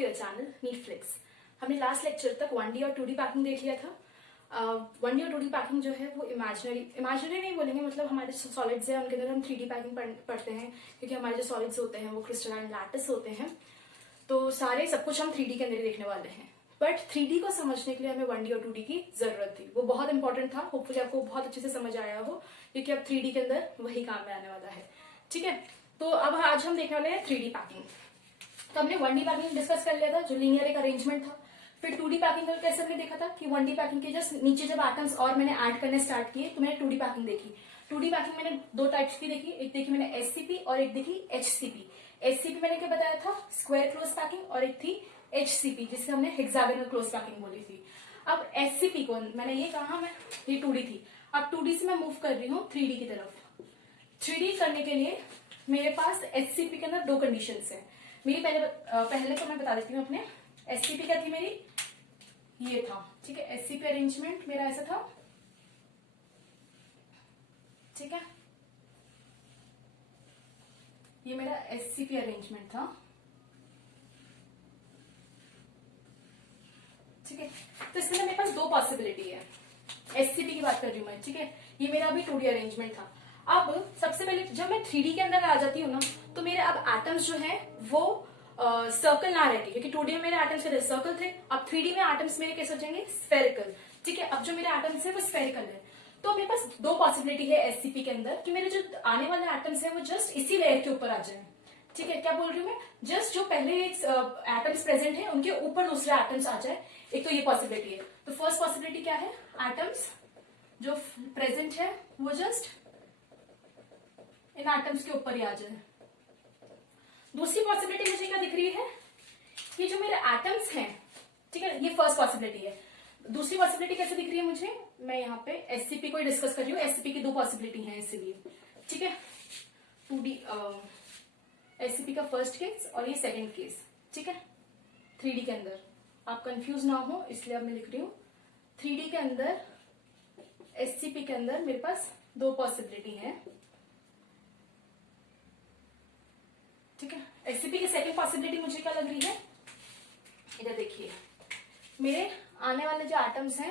To your channel नीटफ्लिक्स। हमने last lecture तक 1D और 2D पैकिंग देख लिया था। 1D और 2D पैकिंग जो है वो इमेजिनरी नहीं बोलेंगे, मतलब हमारे सॉलिड्स हैं उनके अंदर हम 3D पैकिंग पढ़ते हैं, क्योंकि हमारे जो सॉलिड्स होते हैं वो क्रिस्टलाइन लैटिस होते हैं, तो सारे सब कुछ हम 3D के अंदर ही देखने वाले हैं। बट 3D को समझने के लिए हमें 1D और 2D की जरूरत थी, वो बहुत इंपॉर्टेंट था। होपफुली आपको बहुत अच्छे से समझ आया हो, क्योंकि अब 3D के अंदर वही काम में आने वाला है। ठीक है, तो अब आज हम देखने वाले हैं 3D पैकिंग। तो हमने 1D पैकिंग डिस्कस कर लिया था, जो लीनियर एक अरेंजमेंट था। फिर 2D पैकिंग का कैसे हमने देखा था कि 1D पैकिंग के जस्ट नीचे जब एटम्स और मैंने ऐड करने स्टार्ट किए तो मैंने 2D पैकिंग देखी। 2D पैकिंग मैंने दो टाइप्स की देखी, एक देखी मैंने SCP और एक देखी HCP। SCP मैंने क्या बताया था, स्क्वायर क्लोज पैकिंग, और एक थी HCP जिसे हमने हेक्सागोनल क्लोज पैकिंग बोली थी। अब SCP को मैंने ये कहा, मैं ये 2D थी, अब 2D से मैं मूव कर रही हूँ 3D की तरफ। 3D करने के लिए मेरे पास SCP के अंदर दो कंडीशंस है। मेरी पहले तो मैं बता देती हूँ अपने SCP क्या थी मेरी, ये था। ठीक है, SCP अरेंजमेंट मेरा ऐसा था। ठीक है, ये मेरा SCP अरेंजमेंट था। ठीक है, तो इसके अंदर मेरे पास दो पॉसिबिलिटी है। SCP की बात कर रही हूँ मैं। ठीक है, ये मेरा अभी 2D अरेंजमेंट था। अब सबसे पहले जब मैं 3D के अंदर आ जाती हूँ ना, तो मेरे अब एटम्स जो है वो सर्कल ना रहती, क्योंकि 2D में मेरे एटम्स सर्कल थे। अब 3D में एटम्स मेरे कैसे हो जाएंगे, स्फेरिकल। ठीक है, अब जो मेरे एटम्स है वो स्फेरिकल है। तो मेरे पास दो पॉसिबिलिटी है SCP के अंदर कि मेरे जो आने वाले एटम्स है वो जस्ट इसी लेयर के ऊपर आ जाए। ठीक है, क्या बोल रही हूँ मैं, जस्ट जो पहले एटम्स प्रेजेंट है उनके ऊपर दूसरे एटम्स आ जाए। एक तो ये पॉसिबिलिटी है। तो फर्स्ट पॉसिबिलिटी क्या है, एटम्स जो प्रेजेंट है वो जस्ट इन एटम्स के ऊपर ही आ जाए। दूसरी पॉसिबिलिटी मुझे क्या दिख रही है, कि जो मेरे एटम्स हैं, ठीक है, ये फर्स्ट पॉसिबिलिटी है। दूसरी पॉसिबिलिटी कैसे दिख रही है मुझे, मैं यहाँ पे SCP को ही डिस्कस कर रही हूँ। SCP की दो पॉसिबिलिटी है इसीलिए। ठीक है, 2D SCP का फर्स्ट केस और ये सेकंड केस। ठीक है, 3D के अंदर आप कंफ्यूज ना हो इसलिए अब मैं लिख रही हूँ 3D के अंदर SCP के अंदर मेरे पास दो पॉसिबिलिटी है। ठीक है, SCP की सेकंड पॉसिबिलिटी मुझे क्या लग रही है, इधर देखिए, मेरे आने वाले जो एटम्स हैं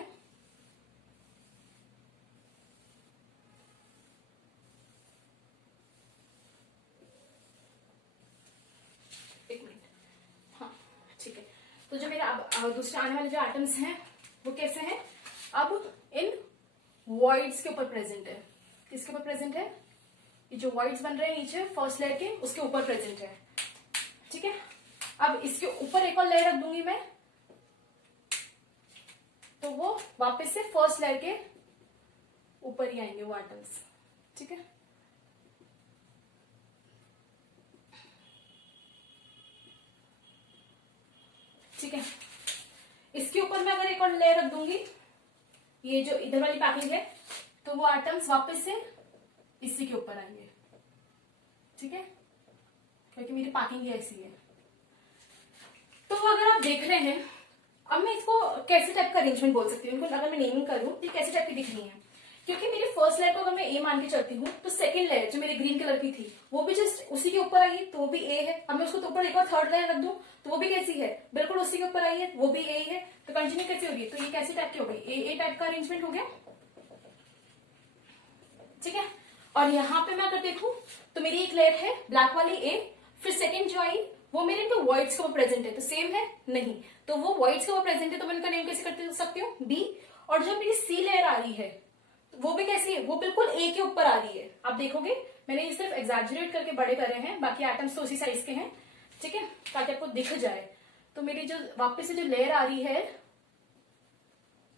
एक मिनट, हाँ ठीक है, तो जो मेरे अब दूसरे आने वाले जो एटम्स हैं वो कैसे हैं, अब इन वॉइड्स के ऊपर प्रेजेंट है। किसके ऊपर प्रेजेंट है, ये जो वॉइड्स बन रहे हैं नीचे फर्स्ट लेयर के, उसके ऊपर प्रेजेंट है। ठीक है, अब इसके ऊपर एक और लेयर रख दूंगी मैं, तो वो वापस से फर्स्ट लेयर के ऊपर ही आएंगे वो एटम्स। ठीक है, ठीक है, इसके ऊपर मैं अगर एक और लेयर रख दूंगी, ये जो इधर वाली पैकिंग है, तो वो एटम्स वापस से इसी के ऊपर आएंगे। ठीक है, क्योंकि मेरी पैकिंग ही ऐसी है। तो अगर आप देख रहे हैं, अब मैं इसको कैसे टाइप का अरेंजमेंट बोल सकती हूँ, इनको अगर मैं नेमिंग करूँ तो कैसे टाइप की दिखनी है, क्योंकि मेरी फर्स्ट लेयर को अगर मैं A मान के चलती हूँ तो सेकंड लेयर जो मेरी ग्रीन कलर की थी वो भी जस्ट उसी के ऊपर आई है, तो वो भी A है। अब मैं उसको ऊपर एक और थर्ड लेयर रख दूं तो वो भी कैसी है, बिल्कुल उसी के ऊपर आई है, वो भी A है। तो कंटिन्यू कैसे होगी, तो ये कैसी टाइप की हो गई, A टाइप का अरेंजमेंट हो गया। ठीक है, और यहाँ पे मैं अगर देखूं तो मेरी एक लेयर है ब्लैक वाली A, फिर सेकेंड जो आई वो मेरे इनके वॉइड्स के ऊपर प्रेजेंट है, तो सेम है नहीं, तो वो वॉइड्स के ऊपर प्रेजेंट है तो मैं इनका नेम कैसे कर सकती हूँ, B। और जो मेरी C लेयर आ रही है वो भी कैसी है, वो बिल्कुल A के ऊपर आ रही है। आप देखोगे मैंने ये सिर्फ एग्जैजरेट करके बड़े करे हैं, बाकी एटम्स तो उसी साइज के हैं। ठीक है, ताकि आपको दिख जाए। तो मेरी जो वापस से जो लेयर आ रही है,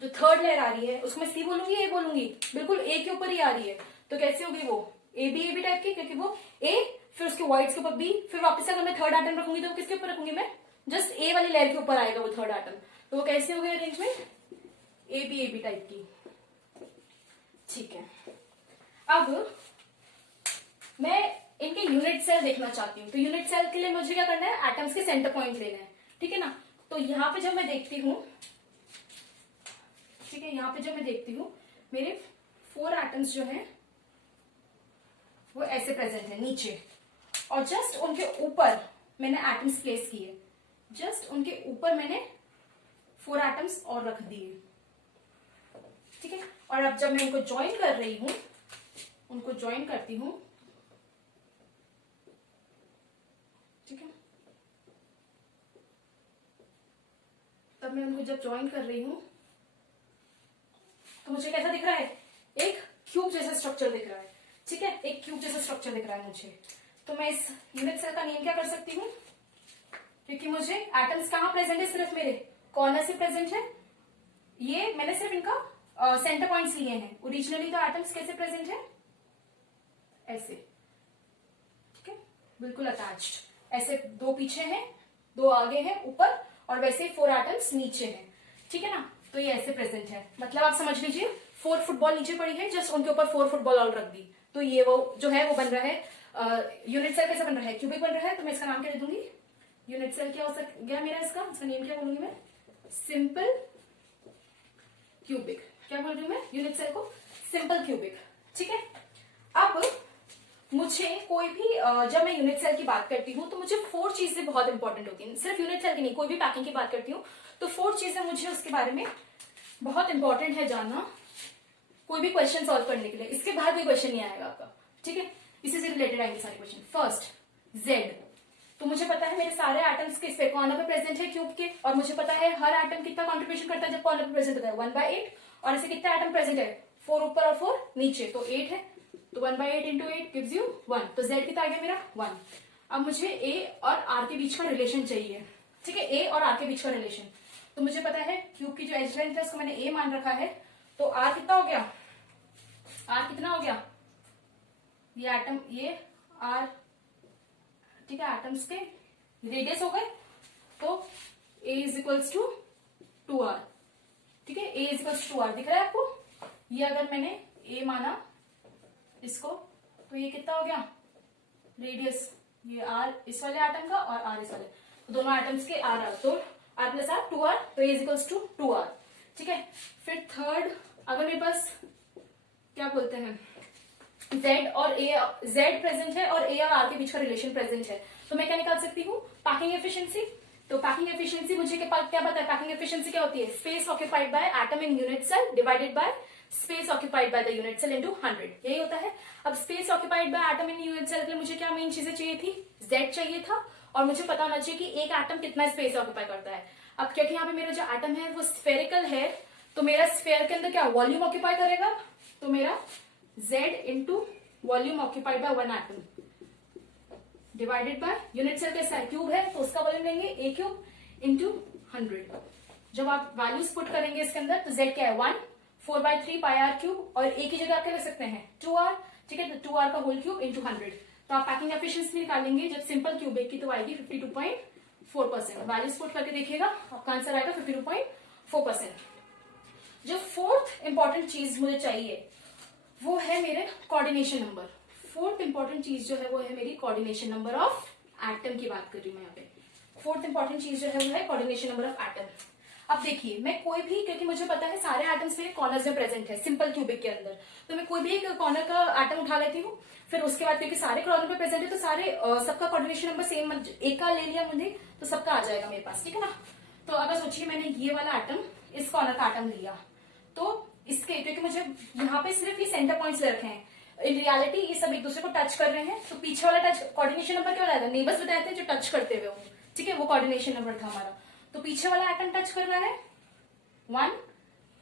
जो थर्ड लेयर आ रही है, उसको मैं C बोलूंगी A बोलूंगी, बिल्कुल A के ऊपर ही आ रही है। तो कैसी होगी वो, AB AB टाइप की, क्योंकि वो A फिर उसके वाइड्स के ऊपर B, फिर वापस अगर मैं थर्ड एटम रखूंगी तो किसके ऊपर रखूंगी मैं, जस्ट A वाली लेयर के ऊपर आएगा वो थर्ड एटम। तो वो कैसे हो गई अरेंजमेंट, AB AB टाइप की। ठीक है, अब मैं इनके यूनिट सेल देखना चाहती हूँ, तो यूनिट सेल के लिए मुझे क्या करना है, एटम्स के सेंटर पॉइंट लेना है। ठीक है ना, तो यहाँ पे जब मैं देखती हूँ, ठीक है, यहाँ पे जब मैं देखती हूँ मेरे 4 एटम्स जो हैं वो ऐसे प्रेजेंट है नीचे, और जस्ट उनके ऊपर मैंने एटम्स प्लेस किए। जस्ट उनके ऊपर मैंने 4 एटम्स और रख दिए, ठीक है। और अब जब मैं उनको ज्वाइन कर रही हूं, उनको ज्वाइन करती हूं, ठीक है, तब मैं उनको जब ज्वाइन कर रही हूं तो मुझे कैसा दिख रहा है, एक क्यूब जैसा स्ट्रक्चर दिख रहा है, ठीक है, एक क्यूब जैसा स्ट्रक्चर दिख रहा है मुझे। तो मैं इस यूनिट सेल का नेम क्या कर सकती हूँ, क्योंकि मुझे एटम्स कहाँ प्रेजेंट है, सिर्फ मेरे कॉर्नर से प्रेजेंट है, ये मैंने सिर्फ इनका सेंटर पॉइंट्स लिए हैं। ओरिजिनली तो एटम्स कैसे प्रेजेंट है, ऐसे, ठीक है, बिल्कुल अटैच्ड, ऐसे 2 पीछे हैं, 2 आगे हैं ऊपर, और वैसे 4 एटम्स नीचे हैं, ठीक है ना। तो ये ऐसे प्रेजेंट है, मतलब आप समझ लीजिए 4 फुटबॉल नीचे पड़ी है, जस्ट उनके ऊपर 4 फुटबॉल और रख दी, तो ये वो जो है वो बन रहा है यूनिट सेल। कैसा बन रहा है, क्यूबिक बन रहा है। तो मैं इसका नाम क्या दे दूंगी, यूनिट सेल क्या हो गया मेरा, इसका नेम क्या बोलूंगी मैं, सिंपल क्यूबिक। क्या बोल रही हूँ मैं, यूनिट सेल को सिंपल क्यूबिक, ठीक है। अब मुझे कोई भी जब मैं यूनिट सेल की बात करती हूँ तो मुझे 4 चीजें बहुत इंपॉर्टेंट होती हैं, सिर्फ यूनिट सेल की नहीं, कोई भी पैकिंग की बात करती हूँ तो 4 चीजें मुझे उसके बारे में बहुत इंपॉर्टेंट है जानना, कोई भी क्वेश्चन सॉल्व करने के लिए। इसके बाद कोई क्वेश्चन नहीं आएगा आपका, ठीक है, इसी से रिलेटेड आएंगे सारे क्वेश्चन। फर्स्ट जेड, तो मुझे पता है मेरे सारे एटम्स किस पे, कॉर्नर पे प्रेजेंट है क्यूब के, और मुझे पता है हर एटम कितना कंट्रीब्यूशन करता है जब कॉर्नर पे प्रेजेंट होता है, 1/8, और ऐसे कितने एटम प्रेजेंट है, 4 ऊपर और 4 नीचे, तो 8 है, तो 1/8 इंटू 8 गिव्स यू 1, तो जेड कितना आ गया मेरा 1। अब मुझे ए और आर के बीच का रिलेशन चाहिए, ठीक है, ए और आर के बीच का रिलेशन। तो मुझे पता है क्यूब की जो एज लेंथ है उसको मैंने ए मान रखा है, तो आर कितना हो गया, आर कितना हो गया, ये एटम, ये आर, ठीक है, एटम्स के रेडियस हो गए, तो ए इज इक्वल्स टू 2r, ठीक है, ए इज इक्वल्स टू 2r, दिख रहा है आपको। ये अगर मैंने ए माना इसको, तो ये कितना हो गया रेडियस, ये आर इस वाले एटम का और आर इस वाले, तो दोनों एटम्स के आर आर, तो आर प्लस आर 2r, तो ए इज इक्वल्स टू 2r, ठीक है। फिर थर्ड, अगर मेरे पास क्या बोलते हैं Z और A, Z प्रेजेंट है और A और R के बीच का रिलेशन प्रेजेंट है, तो मैं क्या निकाल सकती हूँ, पैकिंग एफिशिएंसी। तो पैकिंग एफिशिएंसी मुझे क्या पता है, पैकिंग एफिशिएंसी क्या होती है, space occupied by atom in unit cell divided by space occupied by the unit cell into 100, यही होता है। अब space occupied by atom in unit cell के लिए मुझे क्या मेन चीजें चाहिए थी, Z चाहिए था, और मुझे पता होना चाहिए कि एक एटम कितना स्पेस ऑक्यूपाई करता है। अब क्योंकि यहाँ पे मेरा जो एटम है वो स्फेरिकल है, तो मेरा स्फेयर के अंदर क्या वॉल्यूम ऑक्यूपाई करेगा, तो मेरा Z into volume occupied by 1 atom divided by unit cell कैसा है, क्यूब है, तो उसका वॉल्यूम लेंगे ए क्यूब इंटू 100। जब आप वैल्यूज पुट करेंगे इसके अंदर, तो Z क्या है 1, 4/3 पाई आर क्यूब, और ए की जगह आप क्या ले सकते हैं 2r, ठीक है, तो 2r का होल क्यूब इंटू 100। तो आप पैकिंग एफिशिएंसी निकालेंगे जब सिंपल क्यूबिक की, तो आएगी 52.4%। वैल्यूज पुट करके देखिएगा, आपका आंसर आएगा 52.4%। जो फोर्थ इंपॉर्टेंट चीज मुझे चाहिए वो है मेरे कोऑर्डिनेशन नंबर। फोर्थ इंपॉर्टेंट चीज जो है वो है मेरी कोऑर्डिनेशन नंबर ऑफ एटम की बात कर रही हूँ मैं यहाँ पे। फोर्थ इंपॉर्टेंट चीज जो है वो है कोऑर्डिनेशन नंबर ऑफ एटम। अब देखिए, मैं कोई भी, क्योंकि मुझे पता है सारे एटम्स मेरे कॉर्नर्स में प्रेजेंट है सिंपल क्यूबिक के अंदर, तो मैं कोई भी एक कॉर्नर का एटम उठा लेती हूँ, फिर उसके बाद क्योंकि सारे कॉर्नर पे प्रेजेंट है तो सारे सबका कोऑर्डिनेशन नंबर सेम, एक का ले लिया मुझे तो सबका आ जाएगा मेरे पास, ठीक है ना। तो अगर सोचिए मैंने ये वाला एटम, इस कॉर्नर का एटम लिया, तो इसके, क्योंकि मुझे यहाँ पे सिर्फ ये सेंटर पॉइंट्स ले रखे हैं, इन रियलिटी ये सब एक दूसरे को टच कर रहे हैं, तो पीछे वाला टच कोऑर्डिनेशन नंबर क्या बताया था, नेबर्स बताए थे जो टच करते हुए होंगे, ठीक है, वो कोऑर्डिनेशन नंबर था हमारा। तो पीछे वाला एटम टच कर रहा है 1,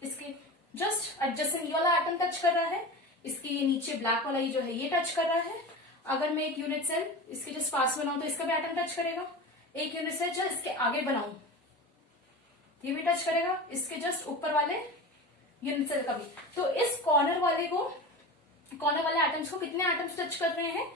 इसके जस्ट एडजेसेंट ये वाला एटम टच कर रहा है, इसके ये नीचे ब्लैक वाला ये जो है ये टच कर रहा है। अगर मैं एक यूनिट सेल इसके जस्ट पास बनाऊं तो इसका भी एटम टच करेगा, एक यूनिट सेल जो इसके आगे बनाऊं ये भी टच करेगा, इसके जस्ट ऊपर वाले यूनिट सेल का भी। तो इस कॉर्नर वाले एटम्स को कितने एटम्स टच कर रहे हैं,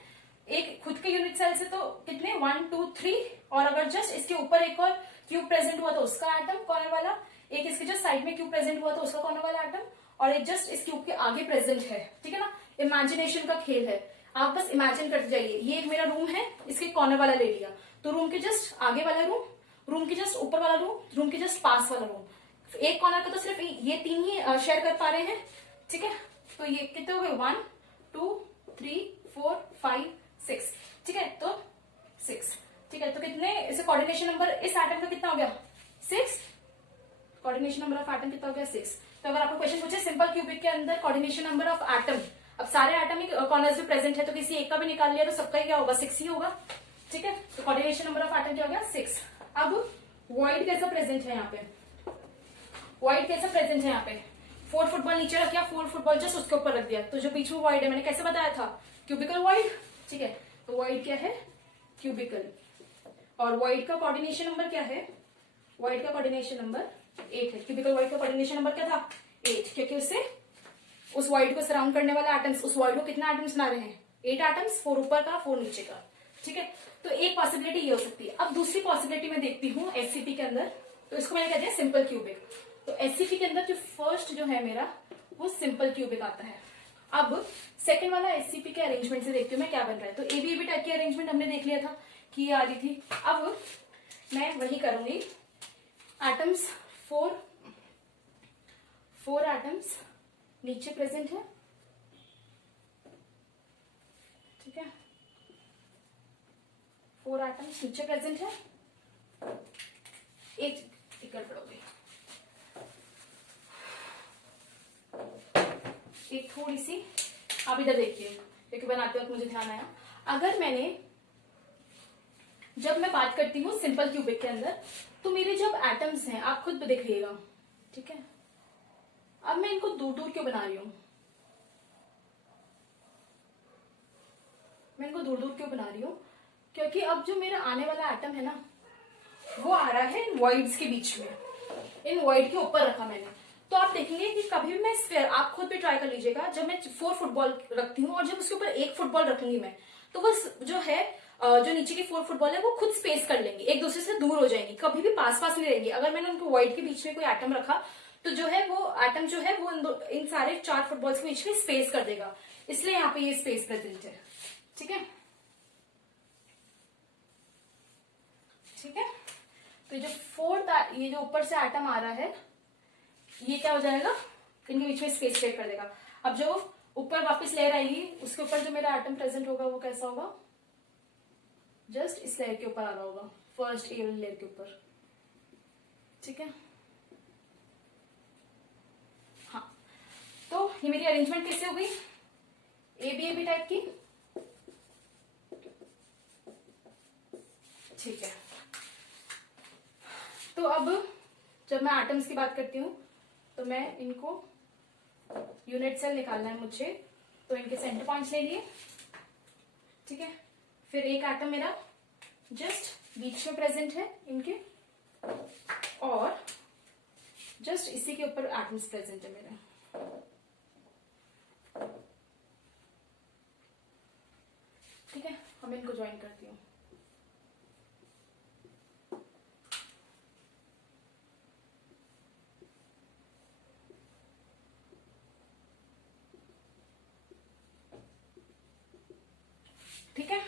एक खुद के यूनिट सेल से तो कितने 1 2 3, और अगर जस्ट इसके ऊपर एक और क्यूब प्रेजेंट हुआ तो उसका एटम कॉर्नर वाला, एक इसके जस्ट साइड में क्यूब प्रेजेंट हुआ तो उसका कॉर्नर वाला एटम, और एक जस्ट इस क्यूब के आगे प्रेजेंट है, ठीक है ना। इमेजिनेशन का खेल है, आप बस इमेजिन करते जाइए। ये एक मेरा रूम है, इसके कॉर्नर वाला ले लिया, तो रूम के जस्ट आगे वाला रूम, रूम के जस्ट ऊपर वाला रूम, रूम के जस्ट पास वाला रूम, एक कॉर्नर का तो सिर्फ ये 3 ही शेयर कर पा रहे हैं, ठीक है। तो ये कितने हो गए 1 2 3 4 5 6, ठीक है, तो 6, ठीक है। तो कितने इसे कोऑर्डिनेशन नंबर इस एटम का कितना हो गया 6, कोऑर्डिनेशन नंबर ऑफ एटम कितना हो गया 6। तो अगर आपको क्वेश्चन पूछे सिंपल क्यूबिक के अंदर कोऑर्डिनेशन नंबर ऑफ एटम, अब सारे एटम ही कॉर्नर्स में प्रेजेंट है तो किसी एक का भी निकाल लिया तो सबका ही क्या होगा 6 ही होगा, ठीक है। तो कोऑर्डिनेशन नंबर ऑफ एटम क्या हो गया 6। अब वॉइड कैसा प्रेजेंट है यहाँ पे, वॉइड कैसा प्रेजेंट है यहाँ पे, 4 फुटबॉल नीचे रख दिया, 4 फुटबॉल जस्ट उसके ऊपर रख दिया, तो जो बीच में वॉइड है मैंने कैसे बताया था क्यूबिकल वॉइड, ठीक है। तो वॉइड क्या है क्यूबिकल, और वॉइड का कोऑर्डिनेशन नंबर क्या है, वॉइड का कोऑर्डिनेशन नंबर 8 है। क्यूबिकल वॉइड का कोऑर्डिनेशन नंबर क्या था 8, क्योंकि उससे उस वॉइड को सराउंड करने वाले एटम्स, उस वॉइड को कितना एटम्स बना रहे हैं 8 एटम्स, 4 ऊपर का 4 नीचे का, ठीक है। तो एक पॉसिबिलिटी ये हो सकती है। अब दूसरी पॉसिबिलिटी मैं देखती हूँ एससीपी के अंदर, तो इसको मैंने कह दिया सिंपल क्यूबिक। तो एससीपी के अंदर जो फर्स्ट जो है मेरा वो सिंपल क्यूबिक आता है। अब सेकंड वाला एससीपी के अरेंजमेंट से देखती हूँ मैं क्या बन रहा है। तो एबीएबी टाइप की अरेंजमेंट हमने देख लिया था कि ये आ रही थी। अब मैं वही करूंगी, एटम्स 4 एटम्स नीचे प्रेजेंट है, ठीक है, 4 एटम्स नीचे प्रेजेंट है। एक गड़बड़ हो गई, एक थोड़ी सी, आप इधर देखिए क्योंकि बनाते वक्त मुझे ध्यान आया। अगर मैंने, जब मैं बात करती हूँ सिंपल क्यूबिक के अंदर, तो मेरे जब एटम्स हैं आप खुद देखिएगा, ठीक है। अब मैं इनको दूर दूर क्यों बना रही हूं, मैं इनको दूर दूर क्यों बना रही हूं, क्योंकि अब जो मेरा आने वाला एटम है ना वो आ रहा है इन वॉइड्स के बीच में, इन वॉइड के ऊपर रखा मैंने। तो आप देखेंगे कि कभी भी मैं स्फीयर, आप खुद भी ट्राई कर लीजिएगा, जब मैं 4 फुटबॉल रखती हूँ और जब उसके ऊपर 1 फुटबॉल रखूंगी मैं, तो वो जो है जो नीचे की 4 फुटबॉल है वो खुद स्पेस कर लेंगी, एक दूसरे से दूर हो जाएंगी, कभी भी पास पास नहीं रहेंगी। अगर मैंने उनको वॉइड के बीच में कोई एटम रखा तो जो है वो एटम जो है वो इन सारे 4 फुटबॉल्स के बीच में स्पेस कर देगा, इसलिए यहाँ पे ये स्पेस प्रेजेंट है, ठीक है, ठीक है। तो जो 4th, ये जो ऊपर से एटम आ रहा है ये क्या हो जाएगा, इनके बीच में स्पेस क्रिएट कर देगा। अब जो ऊपर वापस लेयर आएगी उसके ऊपर जो मेरा एटम प्रेजेंट होगा वो कैसा होगा, जस्ट इस लेयर के ऊपर आ रहा होगा, फर्स्ट ए वाली लेयर के ऊपर, ठीक है। हाँ, तो ये मेरी अरेंजमेंट कैसे हो गई एबीएबी टाइप की, ठीक है। तो अब जब मैं एटम्स की बात करती हूँ तो मैं इनको यूनिट सेल निकालना है मुझे, तो इनके सेंटर पॉइंट्स ले लिए, ठीक है। फिर एक एटम मेरा जस्ट बीच में प्रेजेंट है इनके, और जस्ट इसी के ऊपर एटम्स प्रेजेंट है मेरा, ठीक है। हम इनको ज्वाइन करती हूँ। ठीक है,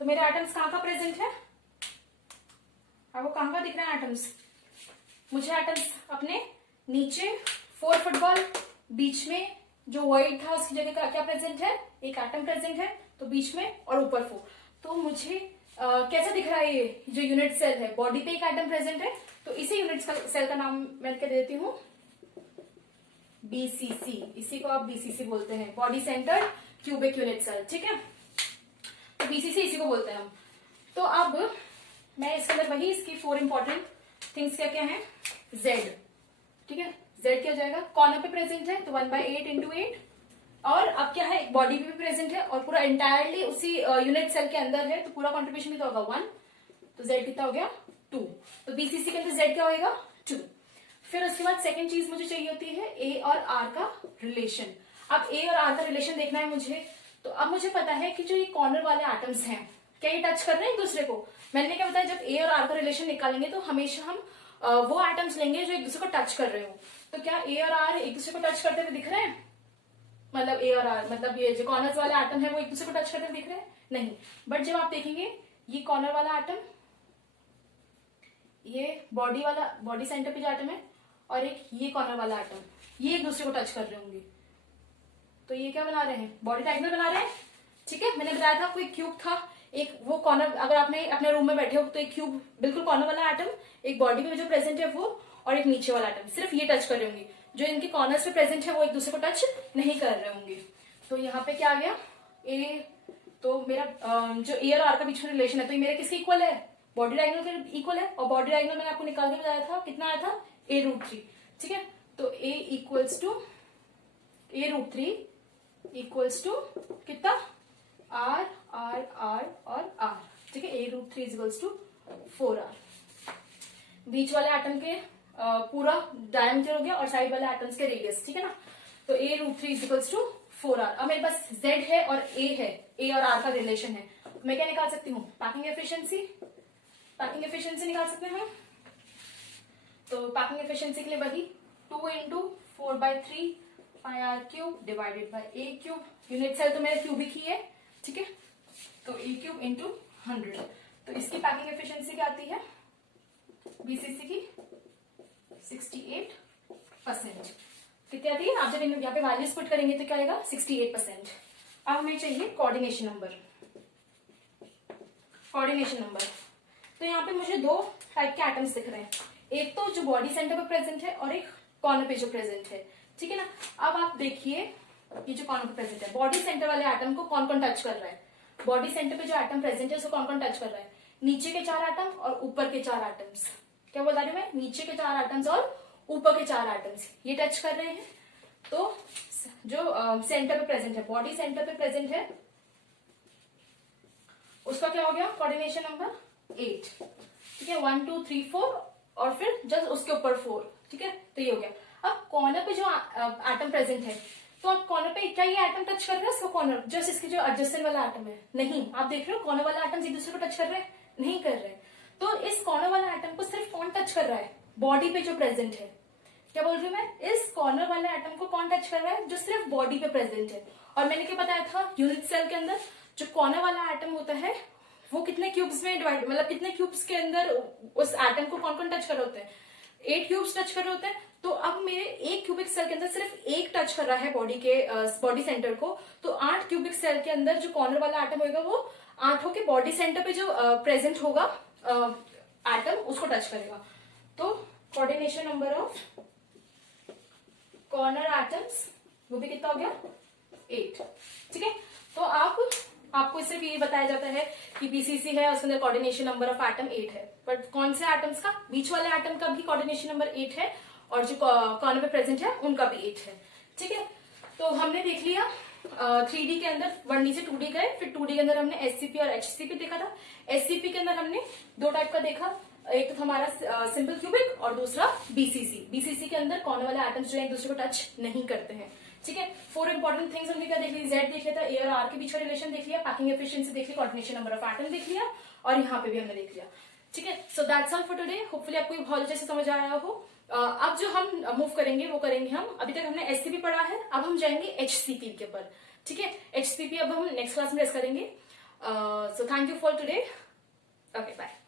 तो मेरे एटम्स कहाँ का प्रेजेंट है, आपको कहाँ का दिख रहा है एटम्स, मुझे एटम्स अपने नीचे 4 फुटबॉल, बीच में जो वॉइड था उसकी जगह का क्या प्रेजेंट है, एक एटम प्रेजेंट है, तो बीच में और ऊपर 4। तो मुझे कैसा दिख रहा है, ये जो यूनिट सेल है बॉडी पे एक एटम प्रेजेंट है, तो इसी यूनिट सेल का नाम मैं क्या देती हूँ बीसीसी, इसी को आप बीसीसी बोलते हैं, body centred cubic unit cell, ठीक है। तो बीसीसी इसी को बोलते हैं हम। तो अब मैं इसके अंदर वही इसकी 4 इंपॉर्टेंट थिंग्स क्या क्या है, जेड, ठीक है, जेड क्या हो जाएगा, कॉर्नर पे प्रेजेंट है तो 1/8 × 8, और अब क्या है बॉडी पे भी प्रेजेंट है और पूरा इंटायरली उसी यूनिट सेल के अंदर है, तो पूरा कॉन्ट्रीब्यूशन कितना होगा 1, तो जेड कितना हो गया 2, तो बीसीसी के अंदर जेड क्या होगा 2। फिर उसके बाद सेकेंड चीज मुझे चाहिए होती है ए और आर का रिलेशन। अब ए और आर का रिलेशन देखना है मुझे, तो अब मुझे पता है कि जो ये कॉर्नर वाले एटम्स हैं क्या ये टच कर रहे हैं एक दूसरे को। मैंने क्या बताया, जब ए और आर का रिलेशन निकालेंगे तो हमेशा हम वो एटम्स लेंगे जो एक दूसरे को टच कर रहे हो। तो क्या ए और आर एक दूसरे को टच करते हुए दिख रहे हैं, मतलब ए और आर मतलब ये जो कॉर्नर वाले एटम है वो एक दूसरे को टच करते हुए दिख रहे हैं, नहीं। बट जब आप देखेंगे ये कॉर्नर वाला एटम, ये बॉडी सेंटर पे जो एटम है, और एक ये कॉर्नर वाला एटम, ये एक दूसरे को टच कर रहे होंगे, तो ये क्या बना रहे हैं, बॉडी डायगोनल बना रहे हैं। ठीक है, मैंने बताया था आपको एक क्यूब था, एक वो कॉर्नर, अगर आपने अपने रूम में बैठे हो तो एक क्यूब बिल्कुल कॉर्नर वाला एटम, एक बॉडी में जो प्रेजेंट है वो, और एक नीचे वाला एटम, सिर्फ ये टच कर रहे होंगे, जो इनके कॉर्नर्स पे प्रेजेंट है वो एक दूसरे को टच नहीं कर रहे होंगे। तो यहाँ पे क्या आ गया, ए, तो मेरा जो ए और आर का बीच में रिलेशन है, तो ये मेरे किसके इक्वल है, बॉडी डायगोनल के इक्वल है, और बॉडी डायगोनल मैंने आपको निकाल के बताया था कितना आया था, a√3। ठीक है, तो a equals to a√3 equals to कितना, r r r और r। ठीक है, a√3 इक्वल्स टू 4r। बीच वाले एटम के पूरा डायमीटर हो गया और साइड वाले एटम्स के रेडियस। ठीक है ना, तो a√3 इक्वल्स टू 4r। अब मेरे पास z है और a है, a और r का रिलेशन है, मैं क्या निकाल सकती हूँ, पैकिंग एफिशिएंसी, पैकिंग एफिशिएंसी निकाल सकते हैं। तो पैकिंग एफिशिएंसी के लिए वही 2 into 4/3 πr³ divided by a³। Unit cell तो मैंने क्यूबिक ही है। ठीक है, तो a³ इंटू 100। तो इसकी पैकिंग एफिशिएंसी क्या आती है, बीसीसी की 68%। कितनी आती है, आप जब यहाँ पे वैल्यूज पुट करेंगे तो क्या आएगा, 68%। अब हमें चाहिए कोऑर्डिनेशन नंबर। कोऑर्डिनेशन नंबर, तो यहाँ पे मुझे दो टाइप के एटम्स दिख रहे हैं, एक तो जो बॉडी सेंटर पे प्रेजेंट है और एक कॉर्नर पे जो प्रेजेंट है। ठीक है ना, अब आप देखिए ये जो कॉर्नर पे प्रेजेंट है, बॉडी सेंटर वाले एटम को कौन कौन टच कर रहा है, बॉडी सेंटर पे जो एटम प्रेजेंट है उसको कौन कौन टच कर रहा है, नीचे के 4 एटम और ऊपर के 4 एटम्स। क्या बता रही हूँ मैं, नीचे के 4 एटम्स और ऊपर के 4 एटम्स ये टच कर रहे हैं। तो जो सेंटर पे प्रेजेंट है, बॉडी सेंटर पे प्रेजेंट है, उसका क्या हो गया, कोऑर्डिनेशन नंबर 8। ठीक है, 1 2 3 4 और फिर जस्ट उसके ऊपर 4। ठीक है, तो ये हो गया। अब कॉर्नर पे जो एटम प्रेजेंट है, तो अब कॉर्नर पे क्या ये एटम टच कर रहा है इसका कॉर्नर, जस्ट इसके जो एडजेसेंट वाला एटम है, नहीं, आप देख रहे हो कॉर्नर वाला एटम एक दूसरे को टच कर रहे हैं, नहीं कर रहे हैं। तो इस कॉर्नर वाला एटम को सिर्फ कौन टच कर रहा है, बॉडी पे जो प्रेजेंट है। क्या बोल रही हूँ मैं, इस कॉर्नर वाले एटम को कौन टच कर रहा है, जो सिर्फ बॉडी पे प्रेजेंट है। और मैंने क्या बताया था, यूनिट सेल के अंदर जो कॉर्नर वाला एटम होता है वो कितने क्यूब्स में डिवाइड, मतलब कितने क्यूब्स के अंदर उस एटम को कौन कौन टच कर रहे होते हैं, 8 क्यूब्स टच कर रहे होते हैं। तो अब मेरे एक क्यूबिक सेल के अंदर सिर्फ एक टच कर रहा है बॉडी के बॉडी सेंटर को, तो 8 क्यूबिक सेल के अंदर जो कॉर्नर वाला एटम होगा वो 8 के बॉडी सेंटर पे जो प्रेजेंट होगा एटम उसको टच करेगा। तो coordination number of corner atoms वो भी कितना हो गया, 8। ठीक है, तो आपको सिर्फ ये बताया जाता है कि बीसीसी है, उसके अंदर कोऑर्डिनेशन नंबर ऑफ एटम 8 है, बट कौन से एटम्स का, बीच वाले एटम का भी कोऑर्डिनेशन नंबर 8 है और जो कॉर्नर पे प्रेजेंट है उनका भी 8 है। ठीक है, तो हमने देख लिया 3D के अंदर 1D से 2D गए, फिर 2D के अंदर हमने एससीपी और एचसीपी देखा था। एससीपी के अंदर हमने दो टाइप का देखा, एक तो हमारा सिंपल क्यूबिक और दूसरा बीसीसी। बीसीसी के अंदर कॉर्नर वाले एटम्स जो है एक दूसरे को टच नहीं करते हैं। ठीक है, 4 इंपॉर्टेंट थिंग्स हमने क्या देख ली, जेड देख लिया था, ए और आर के बीच का रिलेशन देख लिया, पैकिंग एफिशिएंसी देख ली, कोऑर्डिनेशन नंबर ऑफ एटम देख लिया, और यहाँ पे भी हमने देख लिया। ठीक है, so that's all for today. Hopefully आपको बहुत अच्छे से समझ आया हो। अब जो हम मूव करेंगे वो करेंगे हम, अभी तक हमने एससीपी पढ़ा है, अब हम जाएंगे एचसीपी के ऊपर। ठीक है, एचसीपी अब हम नेक्स्ट क्लास में डिस्कस करेंगे। So thank you for today, okay bye.